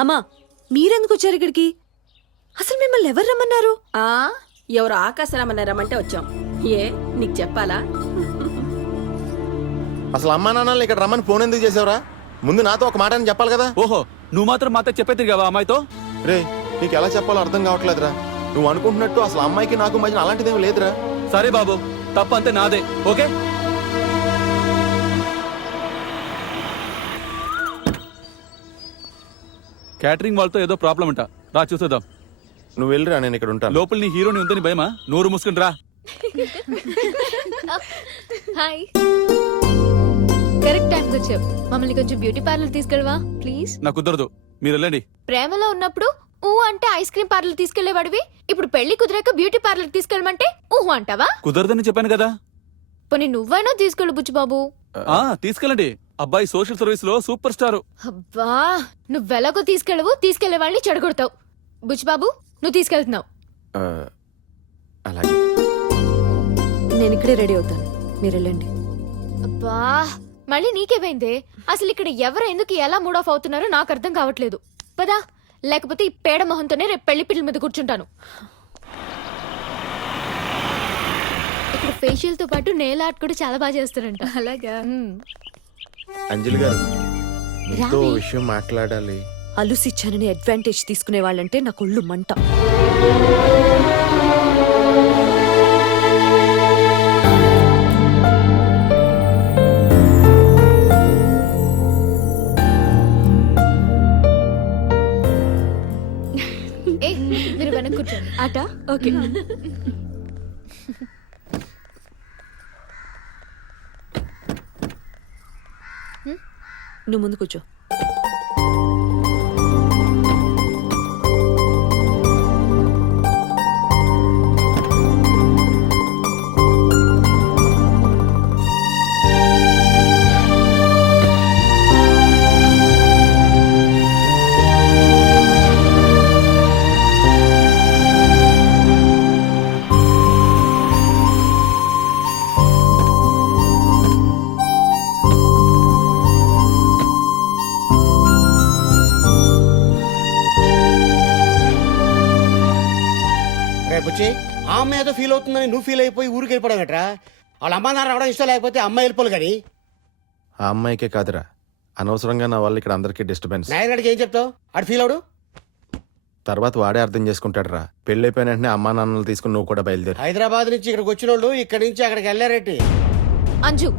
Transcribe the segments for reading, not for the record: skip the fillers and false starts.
అమ్మా మీరెందుకు వచ్చారు ఇక్కడికి? అసలు మిమ్మల్ని ఎవరు రమ్మన్నారు? ఎవరు ఆకాశరామన్న రమ్మంటే వచ్చాం. ఏ నీకు చెప్పాలా? అసలు అమ్మా నాన్నలు ఇక్కడ రమ్మని ఫోన్ ఎందుకు చేసావురా? ముందు నాతో ఒక మాట అని చెప్పాలి కదా. ఓహో, నువ్వు మాత్రం మాతో చెప్పే తిరిగావా అమ్మాయితో? రే, నీకు ఎలా చెప్పాలో అర్థం కావట్లేదురా. నువ్వు అనుకుంటున్నట్టు అసలు అమ్మాయికి నాకు మధ్యన అలాంటిదేమీ లేదురా. సరే బాబు, తప్పంతే నాదే. ఓకే, క్యాటరింగ్ వాళ్ళతో ఏదో ప్రాబ్లం అంట. రా చూసేద్దాం. నువ్వు వెళ్ళిరా, నేను ఇక్కడ ఉంటాను. లోపల నీ హీరోని ఉందని భయమా? నోరు మూసుకుని రా. హాయ్, కరెక్ట్ టైంకి వచ్చావు. మమ్మల్ని కొంచెం బ్యూటీ పార్లర్ తీసుకెళ్ళవా ప్లీజ్? నాకు కుదరదు, మీరు వెళ్ళండి. ప్రేమలో ఉన్నప్పుడు అంటే ఐస్ క్రీమ్ పార్లర్ తీసుకెళ్లేవాడివి, ఇప్పుడు పెళ్లి కుదిరాక బ్యూటీ పార్లర్ తీసుకెళ్ళమంటే అంటావా? కుదరదని చెప్పాను కదా. పోనీ నువ్వైనా తీసుకెళ్ళు బుచ్చిబాబు. తీసుకెళ్ళండి. అబ్బాయి సోషల్ సర్వీస్ లో సూపర్ స్టార్. అబ్బా, నువ్వెలాగో తీసుకెళ్ళవు, తీసుకెళ్లే వాళ్ళని చెడగొడతావు. బుచ్చిబాబు, నువ్వు తీసుకెళ్తున్నావు. అలాగే, నేను ఇక్కడే రెడీ అవుతాను, మీరు వెళ్ళండి. అబ్బా, మళ్ళీ నీకేమైందే? అసలు ఇక్కడ ఎవరు ఎందుకు ఎలా మూడ్ ఆఫ్ అవుతున్నారో నాకు అర్థం కావట్లేదు. పదా, లేకపోతే ఈ పేడ మొహంతోనే రేపు పెళ్లి పిల్లల మీద కూర్చుంటాను. ఇక్కడ ఫేషియల్ తో పాటు నెయిల్ ఆర్ట్ కూడా చాలా బాగా చేస్తారంట. అలాగా? అంజలి గారు, మీతో ఓ విషయం మాట్లాడాలి. అలుసిచ్చానని అడ్వాంటేజ్ తీసుకునే వాళ్ళంటే నాకు ఒళ్ళు మంట. మీరు వెనక్కి కూర్చోండి. ఆట ఓకే. నువ్వు ముందు కూర్చో. బుచ్చి, ఆ అమ్మాయి ఏదో ఫీల్ అవుతుందని నువ్వు ఫీల్ అయిపోయి ఊరికి వెళ్ళిపోవడం గట్రా. వాళ్ళ అమ్మ నాన్న రావడం ఇష్టం లేకపోతే అమ్మాయి వెళ్ళిపోవాలి. కానీ ఆ అమ్మాయికే కాదురా, అనవసరంగా నా వల్ల ఇక్కడ అందరికీ డిస్టర్బెన్స్. నాయనడికి ఏం చెప్తావు? ఆడు ఫీల్ అవడు. తర్వాత వాడే అర్థం చేసుకుంటాడు రా. పెళ్ళైపోయిన వెంటనే అమ్మా నాన్నలు తీసుకుని నువ్వు కూడా బయలుదేరు. హైదరాబాద్ నుంచి ఇక్కడికి వచ్చిన వాళ్ళు ఇక్కడి నుంచి అక్కడికి వెళ్ళారేంటి? అంజు,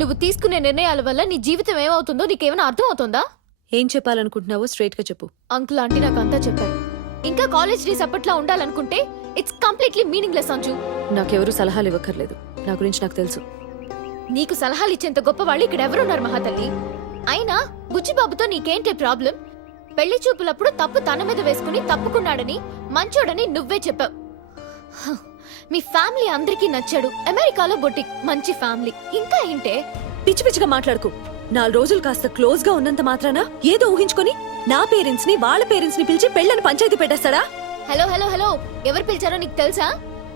నువ్వు తీసుకునే నిర్ణయాల వల్ల నీ జీవితం ఏమవుతుందో నీకేమైనా అర్థం అవుతుందా? ఏం చెప్పాలనుకుంటున్నావో స్ట్రైట్ గా చెప్పు. అంకుల్ ఆంటీ నాకు అంతా చెప్పారు. ఇంకా కాలేజ్ డేస్ అప్పట్లో ఉండాలనుకుంటే ఇట్స్ కంప్లీట్లీ మీనింగ్లెస్ అంజు. నాకెవరూ సలహాలు ఇవ్వక్కర్లేదు, నా గురించి నాకు తెలుసు. నీకు సలహాలు ఇచ్చేంత గొప్ప వాళ్ళు ఇక్కడ ఎవరున్నారు మహాతల్లి? అయినా బుచ్చిబాబుతో నీకేంటే ప్రాబ్లం? పెళ్లి చూపులప్పుడు తప్పు తన మీద వేసుకుని తప్పుకున్నాడని, మంచోడని నువ్వే చెప్పావు. మీ ఫ్యామిలీ అందరికీ నచ్చాడు. అమెరికాలో బొటిక్, మంచి ఫ్యామిలీ. ఇంకా ఏంటే? పిచ్చి పిచ్చిగా మాట్లాడుకో. 4 రోజులు కాస్త క్లోజ్ గా ఉన్నంత మాత్రాన ఏదో ఊహించుకొని నా పేరెంట్స్ ని వాళ్ళ పేరెంట్స్ ని పిలిచి పెళ్ళని పంచాయతీ పెట్టేస్తాడా? హలో హలో హలో, ఎవరు పిలిచారో నీకు తెలుసా?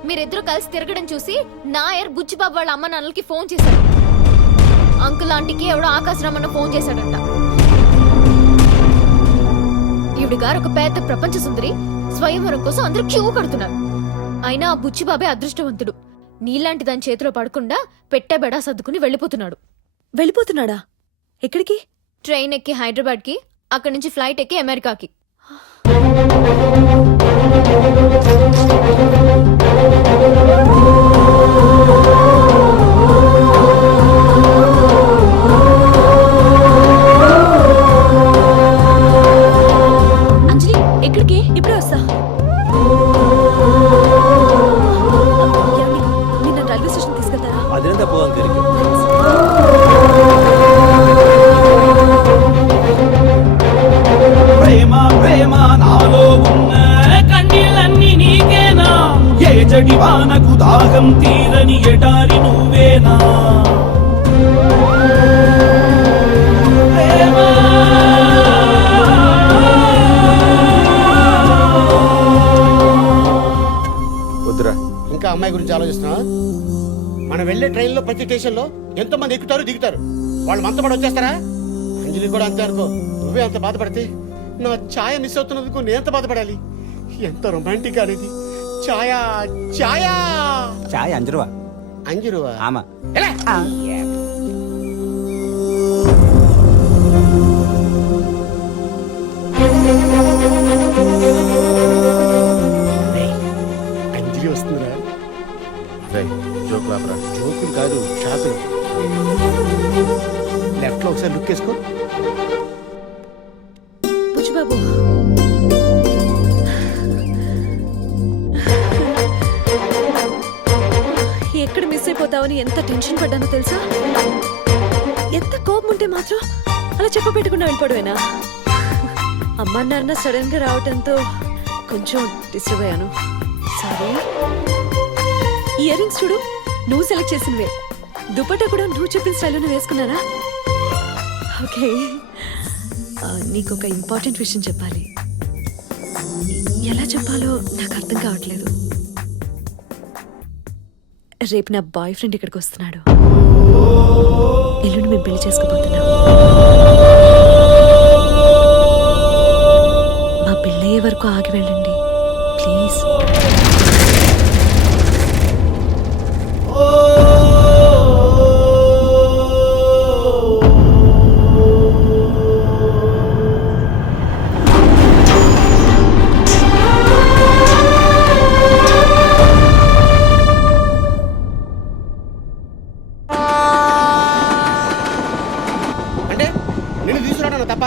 మీరిద్దరూ కలిసి తిరగడం చూసి నాయర్ బుచ్చిబాబు వాళ్ళ అమ్మ నాన్నలకి ఫోన్ చేశాడు. అంకుల్ ఆంటీకి ఎవడో ఆకాశరామన్న ఫోన్ చేశాడంట. ఈవిడ గారు ఒక పెద్ద ప్రపంచ సుందరి, స్వయంవరం కోసం అందరూ క్యూ కడుతున్నారు. అయినా ఆ బుచ్చిబాబే అదృష్టవంతుడు. నీలాంటి దాని చేతిలో పడకుండా పెట్టెబెడా సర్దుకుని వెళ్ళిపోతున్నాడు. వెళ్ళిపోతున్నాడా? ఎక్కడికి? ట్రైన్ ఎక్కి హైదరాబాద్ కి, అక్కడి నుంచి ఫ్లైట్ ఎక్కి అమెరికాకి. అంజలి, ఎక్కడికి? ఇప్పుడే వస్తా. నిన్న రైల్వే స్టేషన్ తీసుకెళ్తారా? അതിനെന്താ പോവാൻ കയറിക്കും. ప్రేమ ప్రేమ నాలో ఉన్న కన్నీళ్ళన్నీ నీకేనా? ఏ జడి వానకు దాహం తీరని ఎడారి నువ్వేనా? ప్రేమ వద్దురా. ఇంకా అమ్మాయి గురించి ఆలోచిస్తున్నా? మనం వెళ్లే ట్రైన్లో ప్రతి స్టేషన్లో ఎంతో మంది ఎక్కుతారు దిగుతారు. వాళ్ళు మనతో పాటు వచ్చేస్తారా? అంజలి కూడా అంతే అనుకో. నువ్వే అంత బాధపడితే నా ఛాయ మిస్ అవుతున్నందుకు నేను ఎంత బాధపడాలి? ఎంత రొమాంటిక్ అనేది. ఛాయ ఛాయ చాయ్ 5 రూపా. అంజురువా? ఆమా. ఎలా? అంజలి వస్తుందిరా. జోక్ లాపరా. జోకులు కాదు, షాకులు. లెఫ్ట్ లో ఒకసారి లుక్ వేసుకో. బుచ్చిబాబు, ఎక్కడ మిస్ అయిపోతావని ఎంత టెన్షన్ పడ్డానో తెలుసా? ఎంత కోపం ఉంటే మాత్రం అలా చెప్ప పెట్టకుండా వెళ్ళిపోవడమేనా? అమ్మా నాన్న సడన్ గా రావటంతో కొంచెం డిస్టర్బ్ అయ్యాను. సారీ. ఇయర్ రింగ్స్ చూడు, నువ్వు సెలెక్ట్ చేసినవే. దుపట్టా కూడా నువ్వు చెప్పిన స్టైల్లోనే వేసుకున్నానా? ఓకే. నీకు ఒక ఇంపార్టెంట్ విషయం చెప్పాలి. ఎలా చెప్పాలో నాకు అర్థం కావట్లేదు. రేపు నా బాయ్ ఫ్రెండ్ ఇక్కడికి వస్తున్నాడు. ఎల్లుండి మేము పెళ్లి చేసుకోబోతున్నాం. మా పెళ్ళయ్యే వరకు ఆగి వెళ్ళండి ప్లీజ్. అంటే నిన్ను తీసుకురావడం తప్ప?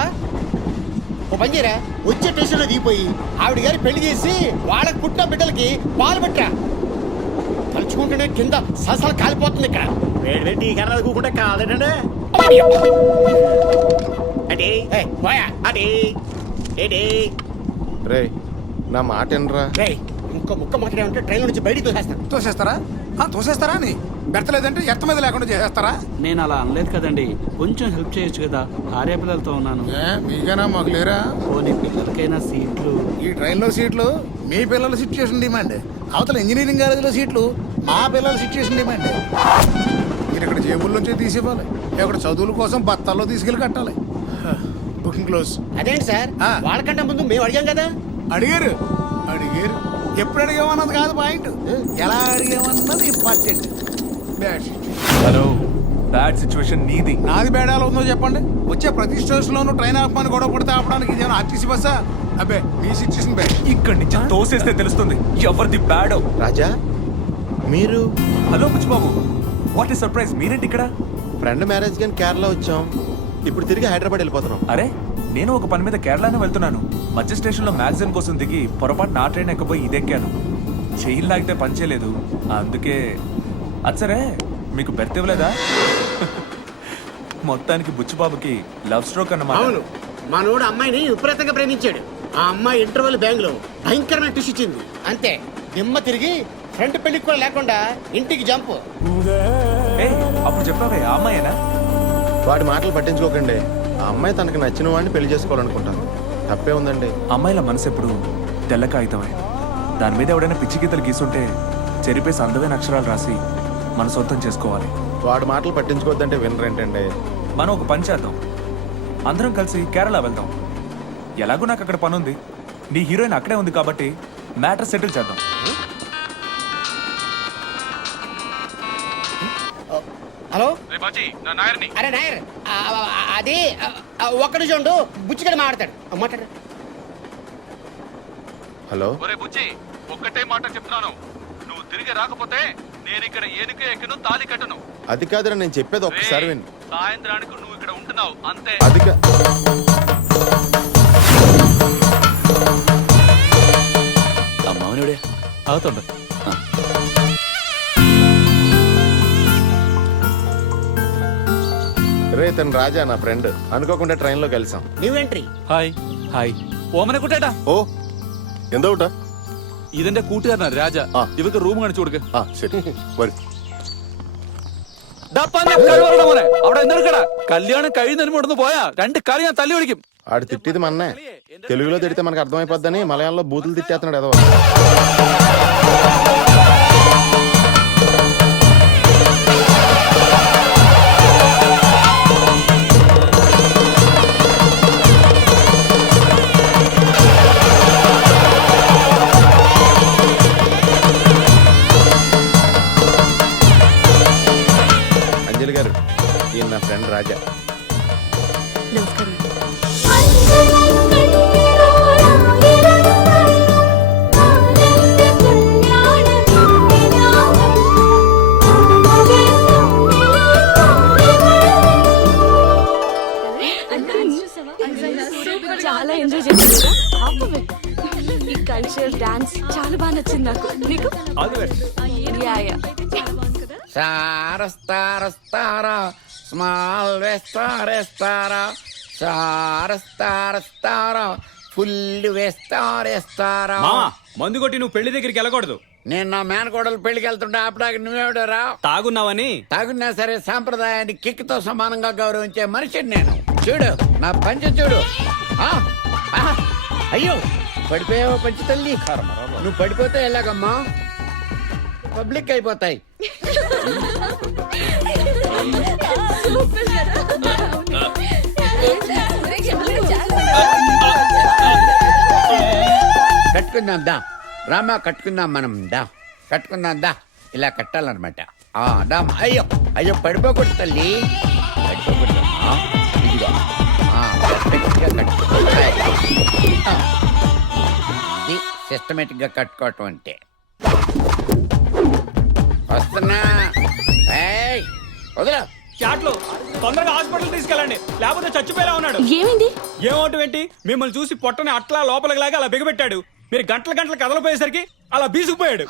ఓ పని చేయరా, వచ్చే స్టేషన్లో దిగిపోయి ఆవిడ గారి పెళ్లి చేసి వాళ్ళకి పుట్టిన బిడ్డలకి పాలు పెట్టరా. తలుచుకుంటేనే కింద సలసలు కాలిపోతుంది ఇక్కడ. వేడి వేడి కర్రలు కూకుంటే కాలేదండి. అడి ఏయ్, పోయా. అడి ఏడి రే నా మాట వినరా. రేయ్, ఇంకో ముక్క మాట్లాడామంటే ట్రైన్ నుంచి బయటికి తోసేస్తాను. తోసేస్తారా? తోసేస్తారా అని బెడతలేదంటే ఎత్త మీద లేకుండా చేసేస్తారా? నేను అలా అనలేదు కదండి, కొంచెం హెల్ప్ చేయొచ్చు కదా. భార్య పిల్లలతో ఉన్నాను. మీకైనా మాకు లేరా? పోనీ పిల్లలకైనా సీట్లు. ఈ ట్రైన్లో సీట్లు మీ పిల్లల సిచ్యుయేషన్ డిమాండ్. అవతల ఇంజనీరింగ్ కాలేజీలో సీట్లు మా పిల్లల సిచ్యుయేషన్ డిమాండ్. మీరు ఇక్కడ జేబుల్లోంచి తీసివ్వాలి, ఇక్కడ చదువుల కోసం బత్తాల్లో తీసుకెళ్ళి కట్టాలి. Booking close. అదేంటి సార్, వాళ్ళకంటే ముందు మేము అడిగాం కదా. అడిగారు అడిగారు ఎప్పుడు అడిగామన్నది కాదు పాయింట్, ఎలా అడిగామన్నది important. Bad hello, bad situation నీది. నాది బేడాలు ఉందో చెప్పండి. వచ్చే ప్రతి స్టేషన్లోనూ ట్రైన్ ఆపమని గొడవ పడితే ఆపడానికి ఇదేమైనా ఆర్టీసీ బస్సా? అబ్బే మీ సిచ్యువేషన్ బ్యాడ్. ఇక్కడి నుంచి తోసేస్తే తెలుస్తుంది ఎవరిది బ్యాడో. రాజా మీరు? Hello Buchibabu, what is surprise, మీరేంటి ఇక్కడ? ఫ్రెండ్ మ్యారేజ్ కానీ కేరళ వచ్చాం, ఇప్పుడు తిరిగి హైదరాబాద్ వెళ్ళిపోతున్నాం. అరే, నేను ఒక పని మీద కేరళనే వెళ్తున్నాను. మధ్య స్టేషన్లో మ్యాగజైన్ కోసం దిగి పొరపాటు నా ట్రైన్ ఎక్కపోయి ఇదెక్కాను. చెయ్యి లాగితే పని చేయలేదు, అందుకే. అది సరే, మీకు బెర్త్ ఇవ్వలేదా? మొత్తానికి బుచ్చిబాబుకి లవ్ స్ట్రోక్ అన్నమాట. అవును, మనోడు అమ్మాయిని విపరీతంగా ప్రేమించాడు. ఆ అమ్మాయి ఇంటర్వెల్ బ్యాంక్ లో భయంకరమైన టిష్ ఇచ్చింది. అంతే, దిమ్మ తిరిగి ఫ్రంట్ పెళ్లికి కూడా లేకుండా ఇంటికి జంప్. ఏయ్, అప్పుడు చెప్పావే ఆ అమ్మాయేనా? వాడి మాటలు పట్టించుకోకండి. ఆ అమ్మాయి తనకు నచ్చిన వాడిని పెళ్లి చేసుకోవాలనుకుంటాను. తప్పే ఉందండి. అమ్మాయిల మనసు ఎప్పుడు తెల్ల కాగితమే. దాని మీద ఎవడైనా పిచ్చి గీతలు గీసుంటే చెరిపేసి అందమైన అక్షరాలు రాసి మన సొంతం చేసుకోవాలి. వాడి మాటలు పట్టించుకోవద్దంటే వినరేంటండి. మనం ఒక పని చేద్దాం, అందరం కలిసి కేరళ వెళ్దాం. ఎలాగో నాకు అక్కడ పని ఉంది, నీ హీరోయిన్ అక్కడే ఉంది కాబట్టి మ్యాటర్ సెటిల్ చేద్దాం. హలో, అరే నాయర్, అది ఒక్క నిమిషం ఉండు, బుచ్చిగడ మాట్లాడతాడు. మాట్లాడు. హలో, బుజ్జి, ఒక్కటే మాట చెప్తున్నాను, నువ్వు తిరిగి రాకపోతే నేను ఇక్కడ ఏనుకే ఎక్కను, తాళి కట్టను. అది కాదురా, నేను చెప్పేది ఒక్కసారి విను. సాయంత్రానికి నువ్వు ఇక్కడ ఉంటున్నావు అంతే. అది అమ్మవునుడే అవుతుండ. రే, తను రాజా నా ఫ్రెండ్. అనుకోకుండా ట్రైన్ లో కలిసాం. New entry. ഹായ് ഹായ് ഓമനെ കുട്ടേട്ടാ. ഓ എന്താ കൂട്ടാ? ഇതെന്റെ കൂട്ടുകാരനാണ് രാജ. ഇവർക്ക് റൂം കാണിച്ചു കൊടുക്ക. ശരി വരും. മോനെ അവിടെ എന്തെടുക്കടാ? കല്യാണം കഴിയുന്നതിന് മുടന്ന് പോയാ 2 കാര്യം ഞാൻ തല്ലി പിടിക്കും. ఆడు తిట్టిది మన్నే. తెలుగులో తిడితే మనకు అర్థమైపోద్దని మలయాళంలో బూతులు తిట్టేస్తున్నాడు ఏదో. చాలా ఎంజాయ్ చేసింది ఈ కల్చరల్ డాన్స్ చాలా బాగా నచ్చింది నాకు నీకు ఆల్ ది బెస్ట్. యా యా సారస్తారస్తారా స్మాల్ వేస్తారేస్తారా సారస్తారస్తారా ఫుల్ వేస్తారేస్తారా. మామా మందు కొట్టి నువ్వు పెళ్లి దగ్గరికి వెళ్ళకూడదు. నేను నా మేనకోడలు పెళ్లికి వెళ్తుంటే ఆపడానికి నువ్వేవిడరా? తాగున్నావని. తాగున్నా సరే సాంప్రదాయాన్ని కిక్తో సమానంగా గౌరవించే మనిషిని నేను. చూడు నా పంచ చూడు. ఆ, ఆ, అయ్యో పడిపోయావా పంచి తల్లి? నువ్వు పడిపోతే ఎలాగమ్మా? పబ్లిక్ అయిపోతాయి. కట్టుకుందాం దా రామా, కట్టుకుందాం మనం దా, కట్టుకుందాం దా. ఇలా కట్టాలన్నమాట. దా. అయ్యో అయ్యో పడిపోకూడదు తల్లి, పడిపోకూడదు. ఇదిగో perfect గా కట్టుకోవాలి. ఇది సిస్టమేటిక్ గా కట్టుకోవటం అంటే. వస్తున్నా. ఏయ్, వదిలా. చాట్లు తొందరగా హాస్పిటల్ తీసుకెళ్ళండి, లేకపోతే చచ్చిపోయేలా ఉన్నాడు. ఏమైంది? ఏమవటం ఏంటి? మిమ్మల్ని చూసి పొట్టని అట్లా లోపలికి లాగా అలా బిగబెట్టాడు. మీరు గంటల గంటలు కదలపోయేసరికి అలా బీసుకుపోయాడు.